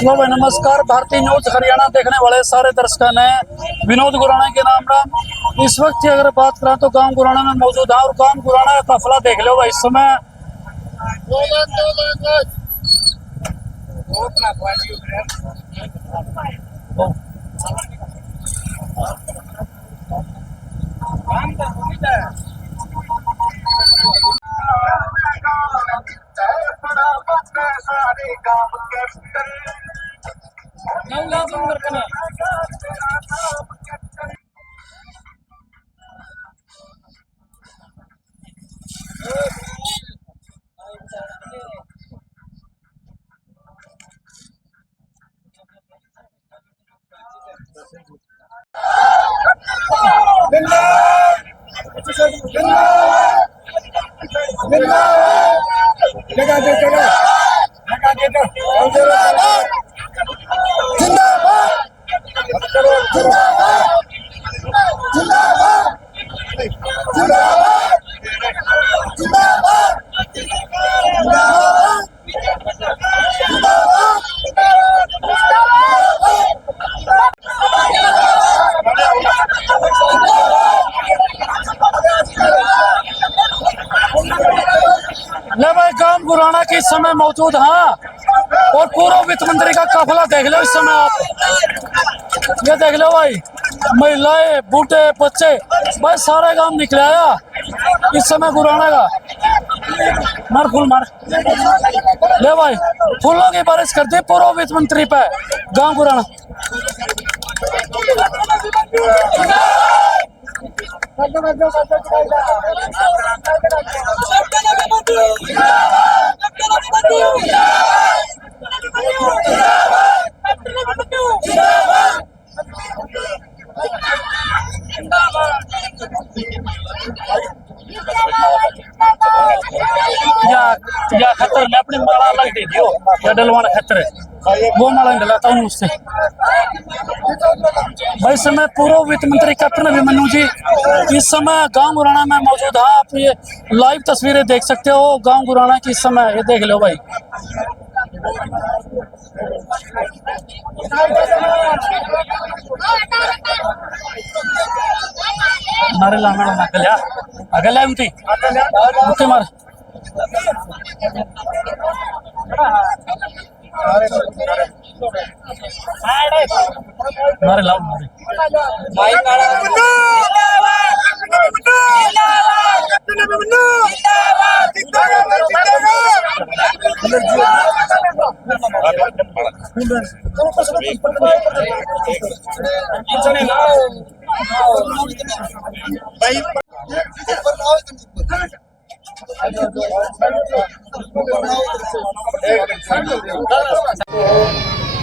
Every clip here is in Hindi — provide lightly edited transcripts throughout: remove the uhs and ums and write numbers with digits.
तो भाई नमस्कार। भारतीय न्यूज हरियाणा देखने वाले सारे दर्शकों ने विनोद गुराना के नाम राम। इस वक्त की अगर बात करें तो गांव गुराना में मौजूद है और गांव गुराना का काफिला देख लो भाई। इस समय ले भाई गांव गुराना के इस समय मौजूद हाँ। और पूर्व वित्त मंत्री का काफिला देख लो इस समय आप। ये देख लो भाई, महिलाएं बूढ़े बच्चे भाई सारे गांव निकले आया इस समय गुराना का। मार फूल मार ले भाई, फूलों की बारिश कर दी पूर्व वित्त मंत्री पे गांव गुराना। या खतर मैं अपनी माला अलग दे दियो या डलवाना खतर है वो माला डलाता हूँ उससे भाई। इस समय पूर्व वित्त मंत्री कैप्टन अभिमन्यु जी इस समय गांव गुराना में मौजूद है। आप ये लाइव तस्वीरें देख सकते हो गांव गुराना की इस समय। ये देख लो भाई। मारे लाना अगल्या अगल्या उनती मुक्के मार मारे लाओ मारे भाई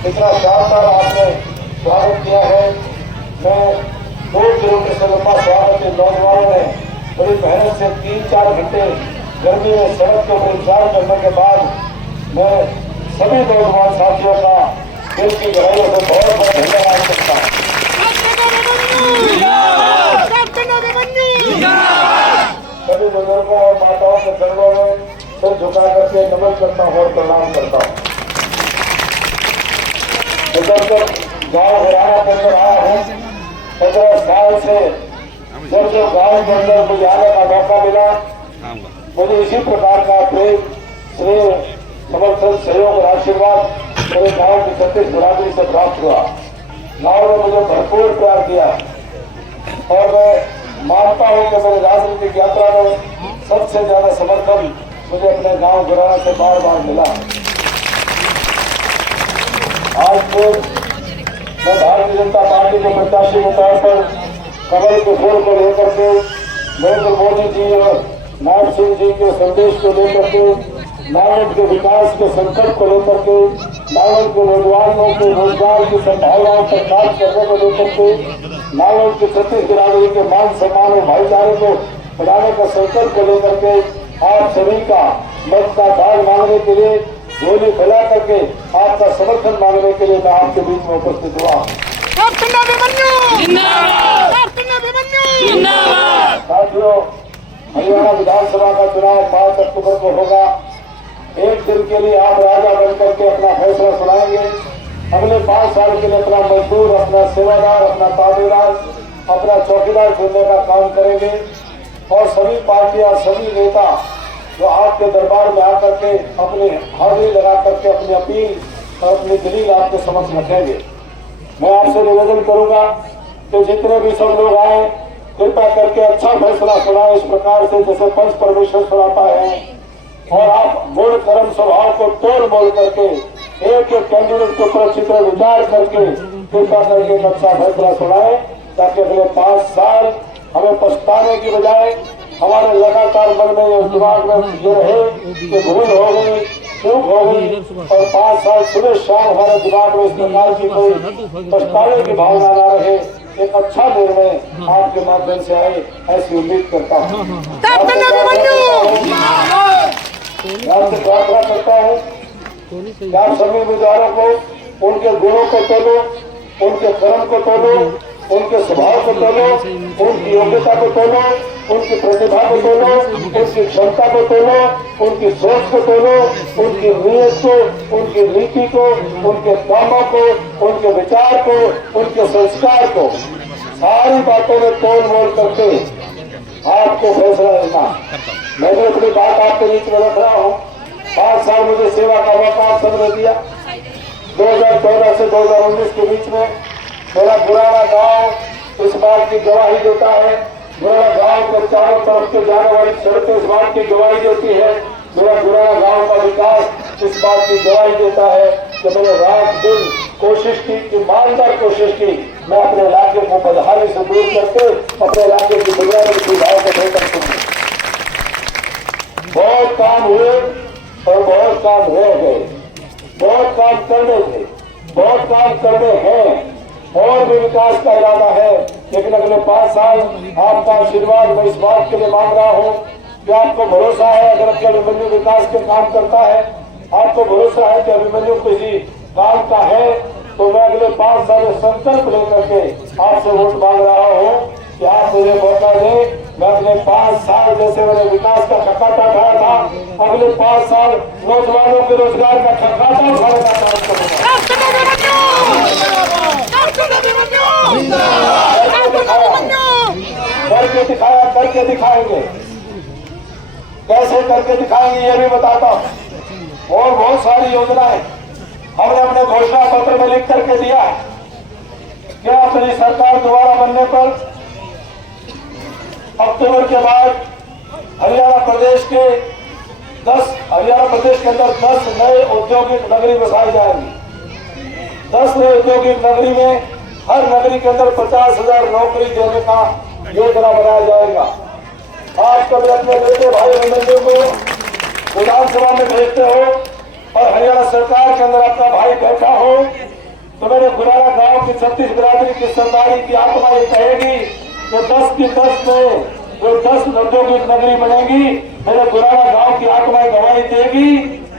इतना शानदार आपने स्वागत किया है। मैं 2 किलोमीटर से लंबा स्वागत है। नौजवानों ने बड़ी मेहनत से 3-4 घंटे गर्मी में सड़क के ऊपर इंतजार करने के बाद मैं सभी नौजवान साथियों का दिल की गहराइयों से बहुत बहुत धन्यवाद करता हूँ। सभी बुजुर्गों और माताओं के चरणों में सिर झुका करके नमन करता हूँ और प्रणाम करता हूँ। जब गाँव गुराना के अंदर आया हूँ 15 साल से, जब गाँव के अंदर मुझे आने का मौका मिला, मुझे इसी प्रकार का प्रेम स्नेह समर्थन सहयोग और आशीर्वाद मेरे गाँव की 36 बिरादरी से प्राप्त हुआ। गाँव ने मुझे भरपूर प्यार किया और मैं मानता हूँ कि मेरी राजनीतिक यात्रा में सबसे ज्यादा समर्थन मुझे अपने गांव गुराना से बार बार मिला। आज फिर मैं भारतीय जनता पार्टी के प्रत्याशी के तौर पर कमल के फूल को लेकर के नरेंद्र मोदी जी और नारायण सिंह जी के संदेश को लेकर के, नारायण के विकास के संकल्प को लेकर के, नारायण के नौजवानों के रोजगार की संभावनाओं पर कार्य करने को लेकर के, नारायण की 36 बिरादरी के मान सम्मान और भाईचारे को बढ़ाने का संकल्प को लेकर के आप सभी का मत का दान मांगने के लिए, गोली फैला करके आपका समर्थन मांगने के लिए मैं आपके बीच में उपस्थित हुआ। साथियों, हरियाणा विधानसभा का चुनाव 5 अक्टूबर को होगा। एक दिन के लिए आप राजा बनकर के अपना फैसला सुनाएंगे, अगले 5 साल के लिए अपना मजदूर, अपना सेवादार, अपना ताबेदार, अपना चौकीदार चुनने का काम करेंगे। और सभी पार्टियां, सभी नेता जो आपके दरबार में आकर के अपनी हाजिरी लगा करके अपनी अपील और अपनी दलील आपके समक्ष रखेंगे। मैं आपसे निवेदन करूंगा कि जितने भी सब लोग आए, कृपया करके अच्छा फैसला सुनाए इस प्रकार से जैसे पंच परमेश्वर सुनाता है। और आप गुण कर्म स्वभाव को तोड़ मोड़ करके एक एक कैंडिडेट के ऊपर अच्छी तरह विचार करके कृपया करके एक अच्छा फैसला सुनाए, ताकि अगले 5 साल हमें पछताने की बजाय हमारे लगातार मन में ये दिमाग में ये रहे कि भूल हो गई, चूक हो गई, और 5 साल सुबह शाम हमारे दिमाग में इस प्रकार की कोई पछताने की भावना ना रहे। एक अच्छा निर्णय आपके माध्यम से आए, ऐसी उम्मीद करता हूँ। आपसे प्रार्थना करता हूँ कि आप सभी उम्मीदवारों को उनके गुणों को तोलो, उनके कर्म को तोलो, उनके स्वभाव को तोलो, उनकी योग्यता को तोलो, उनकी प्रतिभा को तोलो, उनकी क्षमता को तोलो, उनकी सोच को तोलो, उनकी नीयत को, उनकी नीति को, उनके कामों को, उनके विचार को, उनके संस्कार को, सारी बातों में तोड़ मोड़ करके आपको फैसला लेना। मैं भी अपनी बात आपके बीच में रख रहा हूँ। 5 साल मुझे सेवा का मौका आप सबने दिया। 2014 से 2019 के बीच में मेरा पुराना गांव इस बात की गवाही देता है, मेरा गांव के चारों तरफ से जाने वाली सड़कें इस बात की गवाही देती है, मेरा पुराना गांव का विकास इस बात की गवाही देता है कि मैंने रात दिन कोशिश की, ईमानदार कोशिश की, मैं अपने इलाके को बदहाली से दूर करके अपने इलाके की बुनियादी सुविधाओं को बेहतर करूँ। बहुत काम हुए और बहुत काम रह गए, बहुत काम करने थे, बहुत काम करने हैं, और भी विकास का इरादा है। लेकिन अगले 5 साल आपका आशीर्वाद मैं इस बात के लिए मांग रहा हूँ कि आपको भरोसा है, अगर अभिमन्यु विकास के काम करता है, आपको भरोसा है कि अभिमन्यु किसी काम का है, तो मैं अगले 5 साल संकल्प लेकर के आपसे वोट मांग रहा हूँ कि आप मुझे मौका दें। मैं अगले 5 साल जैसे मैंने विकास का खकाटा उठाया था, अगले 5 साल नौजवानों के रोजगार का खकाटा उठाने का काम करूंगा। करके दिखाया, करके दिखाएंगे। कैसे करके दिखाएंगे ये भी बताता हूँ। और बहुत सारी योजनाएं हमने अपने घोषणा पत्र में लिख करके दिया है। क्या अपनी सरकार दोबारा बनने पर अक्टूबर के बाद हरियाणा प्रदेश के अंदर 10 नए औद्योगिक नगरी बसाई जाएंगी। 10 नए औद्योगिक नगरी में हर नगरी के अंदर 50,000 नौकरी देने का योजना बनाया जाएगा। आज कभी अपने बेटे भाई अभिमन्यु को विधानसभा में भेजते हो और हरियाणा सरकार के अंदर आपका भाई बैठा हो, तो मेरे गुराड़ा गांव की 36 बिरादरी की सरदारी की आत्मा ये कहेगी कि 10 की 10 में जो 10 औद्योगिक नगरी बनेगी, मेरे गुराड़ा गांव की आत्मा गवाही देगी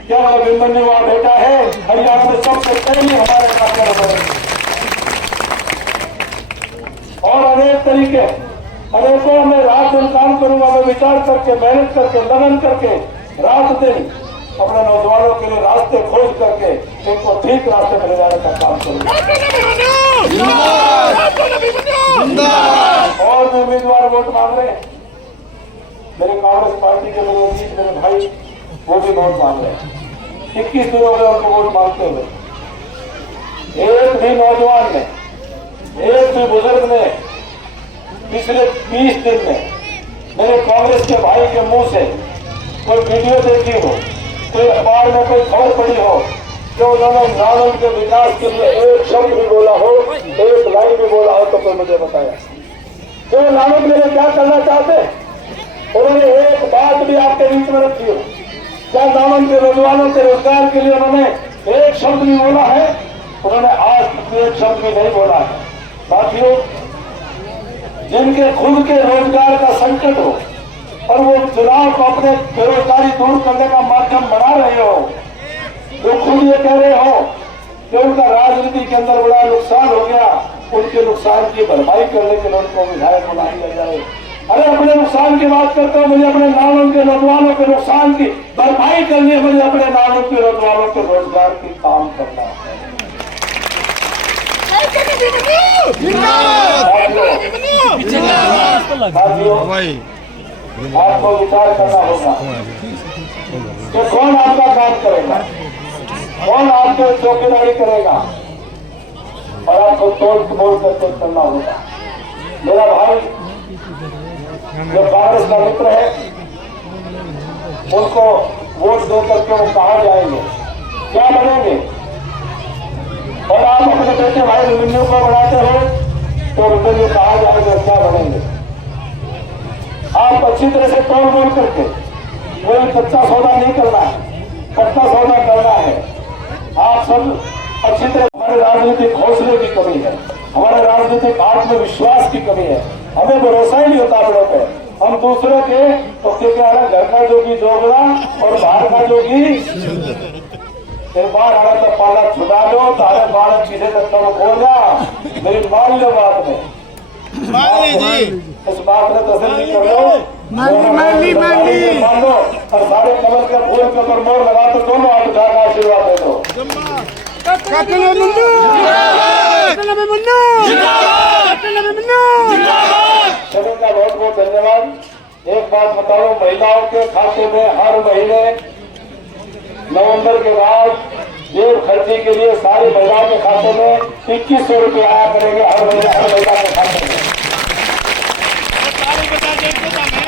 क्या अभिमन्यु वहां बैठा है, हरियाणा में सबसे पहले हमारे इलाके बनेगी। और अनेक तरीके, अनेकों में रात दिन काम करूंगा, मैं विचार करके, मेहनत करके, लगन करके, रात दिन अपने नौजवानों के लिए रास्ते खोज करके इनको ठीक रास्ते पर ले जाने का काम करूंगा। और भी उम्मीदवार वोट मांग रहे हैं, मेरे कांग्रेस पार्टी के मेरे अजीत मेरे भाई वो भी वोट मांग रहे हैं। 21 दिन हो गए उनको वोट मांगते हुए। एक भी नौजवान ने, एक भी बुजुर्ग ने पिछले 20 दिन में मेरे कांग्रेस के भाई के मुंह से कोई वीडियो देखी हो, कोई अखबार में कोई खबर पड़ी हो जो उन्होंने नानक के विकास के लिए एक शब्द भी बोला हो, एक लाइन भी बोला हो, तो कोई मुझे बताया। तो नानक मेरे क्या करना चाहते, उन्होंने एक बात भी आपके बीच में रखी हो? क्या नानक के नौजवानों के रोजगार के लिए उन्होंने एक शब्द भी बोला है? उन्होंने आज तक एक शब्द भी नहीं बोला है। साथियों, जिनके खुद के रोजगार का संकट हो और वो चुनाव को अपने बेरोजगारी दूर करने का माध्यम बना रहे हो, वो खुद ये कह रहे हो कि उनका राजनीति के अंदर बड़ा नुकसान हो गया, उनके नुकसान की भरपाई करने के लिए उनको विधायक बना दिया जाए। अरे अपने नुकसान की बात करते हो, मुझे अपने नानक के नौजवानों के नुकसान की भरपाई करनी है, मुझे अपने नानक के नौजवानों के रोजगार की काम करना है। साथियों, आपको विचार करना होगा कि कौन आपका काम करेगा, कौन आपको चौकीदारी करेगा, और आपको तोड़ मोड़ करके करना होगा। मेरा भाई जो कांग्रेस का मित्र है, उनको वोट दे करके वो कहाँ जाएंगे, क्या बनेंगे? और आप अपने बेटे भाई रुमिन्यू को बढ़ाते हो तो रुमिन्यू कहाँ जाएंगे, क्या बनेंगे? आप अच्छी तरह से तोड़ मोड़ करके कोई कच्चा सौदा नहीं करना है, पक्का सौदा करना है। आप सब अच्छी तरह, हमारे राजनीतिक हौसले की कमी है, हमारे राजनीतिक आत्मविश्वास की कमी है, हमें भरोसा ही नहीं होता बड़ों पे। हम दूसरे के तो क्या है, घर का जोगी जोगड़ा और बाहर का जोगी। एक बार आना तो पाला छुड़ा लो, तारे बालक किसे तक तो खो जा, मेरी मान लो बात में, इस बात में तसल्ली कर लो, मान लो। और सारे कमर के फूल के ऊपर मोर लगा तो दोनों हाथ उठाकर आशीर्वाद दे दो। सभी का बहुत बहुत धन्यवाद। एक बात बताओ, महिलाओं के खाते में हर महीने नवंबर के बाद जेब खर्ची के लिए सारी महिलाओं के खाते में 2100 रुपये आया करेंगे हर महीने, हर महिला के खाते में।